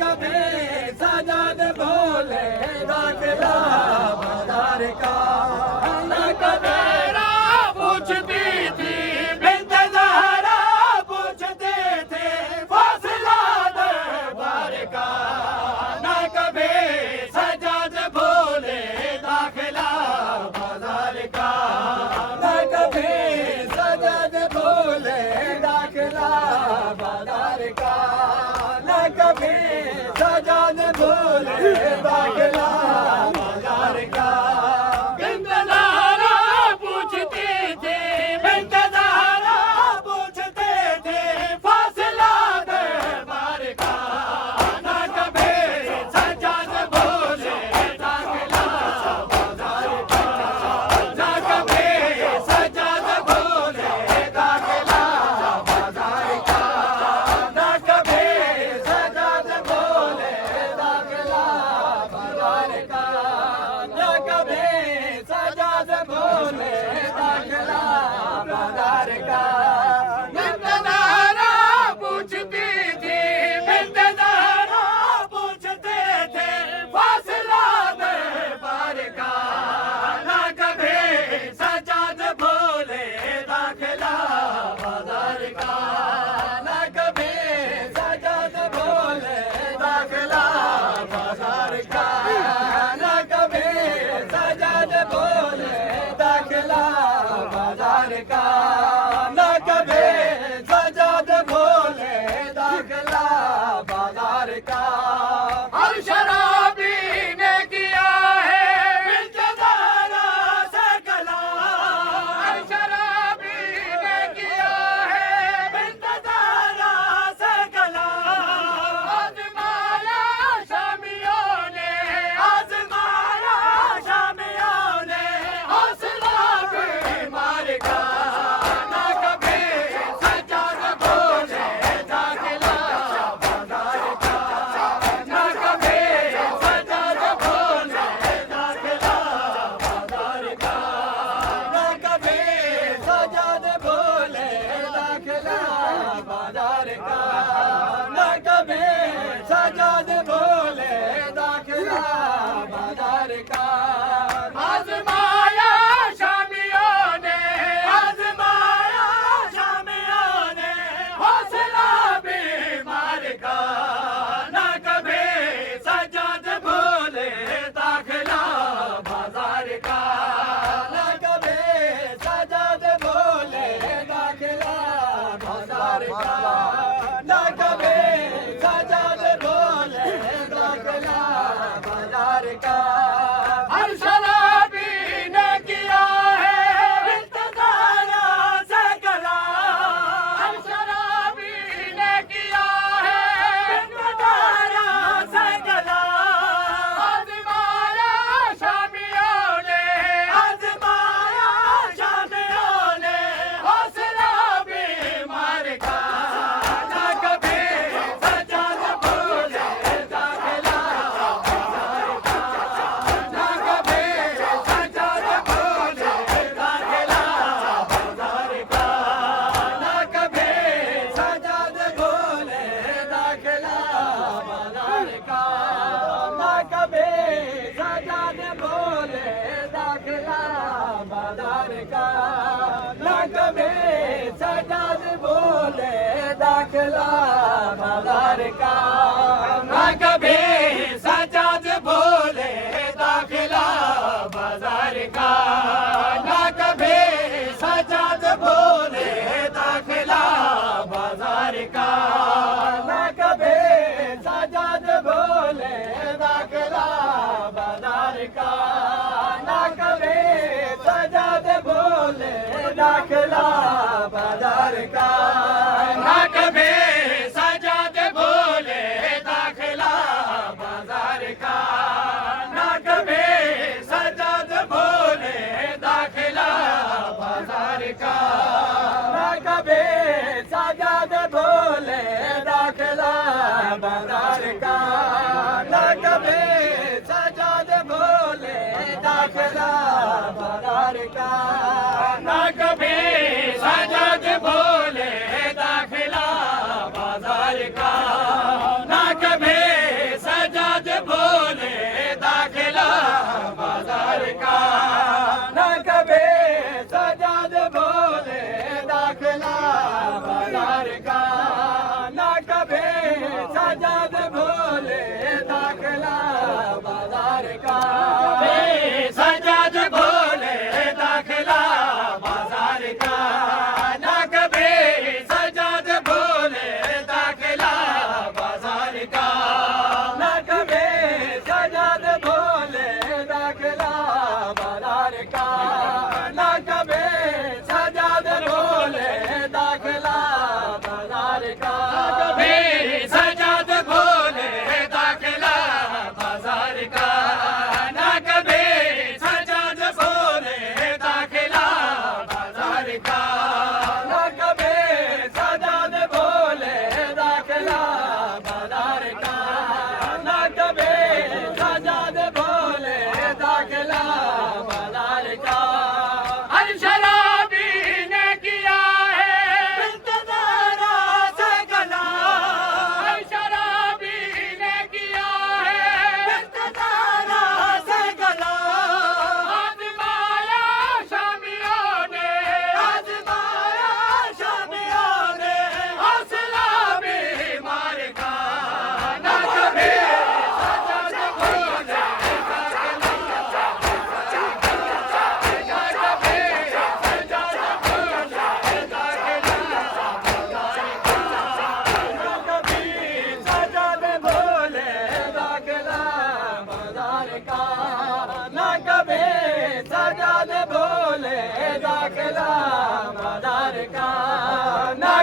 कभी सजद भोले दाखिला बाजार का न कबीरा पूछती थी बिन्त ज़हरा पूछते थे फासिला दरबार का न कभी सजद भोले दाखिला बाजार का न कभी सजद भोले दाखिला बाजार का न कभी सजद भोले दाखिला बाजार का बिन्त ज़हरा पूछती थी बिन्त ज़हरा पूछते थे फासिला दरबार का न कभी सजद भोले दाखिला बाजार का न कभी सजद भोले दाखिला बाजार का न कभी सजद भोले दाखिला बाजार का न कभी सजद भोले दाखिला बाजार का बिन्त ज़हरा पूछती थी बिन्त ज़हरा पूछते थे फासिला दरबार का न कभी सजद भोले दाखिला बाजार का न कभी सजद भोले दाखिला बाजार का न कभी सजद भोले दाखिला बाजार का न कभी सजद भोले दाखिला बाजार का हर शराबी ने किया है बिन्त ज़हरा से कला हर शराबी ने किया है बिन्त ज़हरा से कला आज़माया शामियों ने आज़माया शामियों ने हौसला बीमार का न कभी सजद भोले दाखिला बाजार का न कभी सजद भोले दाखिला बाजार का न कभी सजद भोले दाखिला बाजार का न कभी सजद भोले दाखिला बाजार का आज़माया शामियों ने आज़माया शामियों ने हौसला बीमार का न कभी सजद भोले दाखिला बाजार का न कभी सजद भोले दाखिला बाजार का न कभी सजद भोले दाखिला बाजार का हर शराबी ने किया है बिन्त ज़हरा से कला हर शराबी ने किया है बिन्त ज़हरा से कला आज़माया शामियों ने आज़माया शामियों ने हौसला बीमार का न कभी सजद भोले दाखिला बाजार का न कभी सजद भोले दाखिला बाजार का न कभी सजद भोले दाखिला बाजार का न कभी सजद भोले दाखिला बाजार का न कभी सजद भोले दाखिला बाजार का न कभी सजद भोले दाखिला बाजार का न कभी सजद भोले दाखिला बाजार का न कभी सजद भोले दाखिला बाजार का न कभी सजद भोले दाखिला बाजार का न कभी सजद भोले दाखिला बाजार का न कभी सजद भोले दाखिला बाजार का न कभी सजद भोले दाखिला बाजार का न कभी सजद भोले दाखिला बाजार का न कभी सजद भोले दाखिला बाजार का न कभी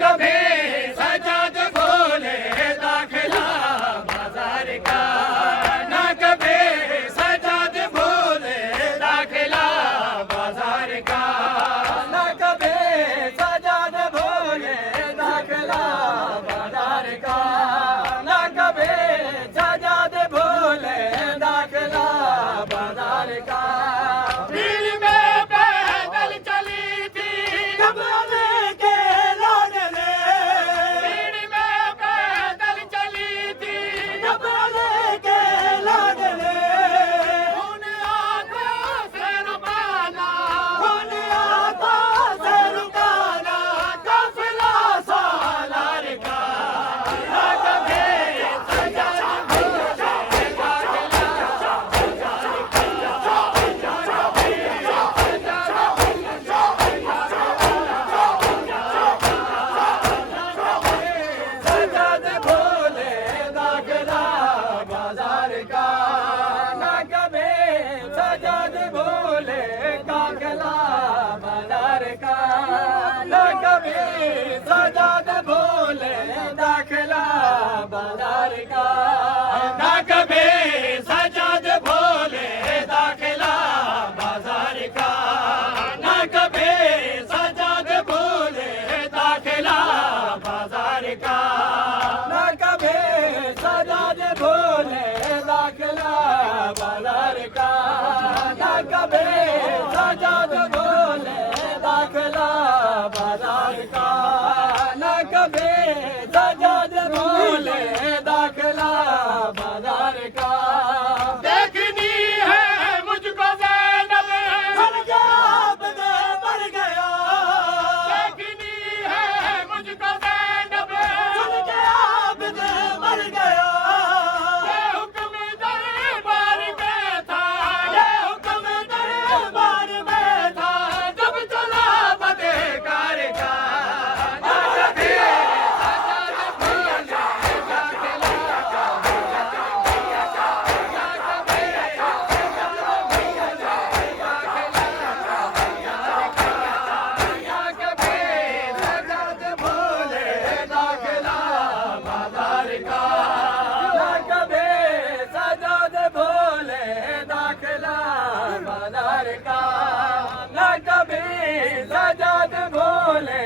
कभी सजाद भूले दाखिला बाजार का, न कभी सजाद भूले दाखिला बाजार का, न कभी सजाद भूले दाखिला बाजार का, न कभी सजाद भूले दाखिला बाजार का। भीड़ में पैदल चली थी घबराने के लाडले, भीड़ में पैदल चली थी घबराने के लाडले, उन आंखों से रुकाना, उन आंखों से रुकाना काफिला सालार का, न कभी सजाद भूले दाखिला बाजार सजाद भूले दाखिला बाजार का, न कभी सजाद भूले दाखिला बाजार का, न कभी सजाद भूले दाखिला बाजार का। न कभी सजाद भोले दाखिला बाजार का, न कभी सजाद भोले दाखिला बाजार का, न कभी सजाद भूले दाखिला बाजार का, न कभी सजाद भूले दाखिला बाजार का, न कभी सजाद भूले दाखिला बाजार का। देखनी है मुझको ज़ैनब, मर गया बदे मर गया, देखनी है मुझको ज़ैनब, मर गया बदे मर गया, ये हुक्म दरबार में था, ये हुक्म दरबार में था, जब चला बदेकार का, न कभी सजाद भोले दाखिला बाजार का, न कभी सजाद भूले दाखिला बाजार का, न कभी सजाद भूले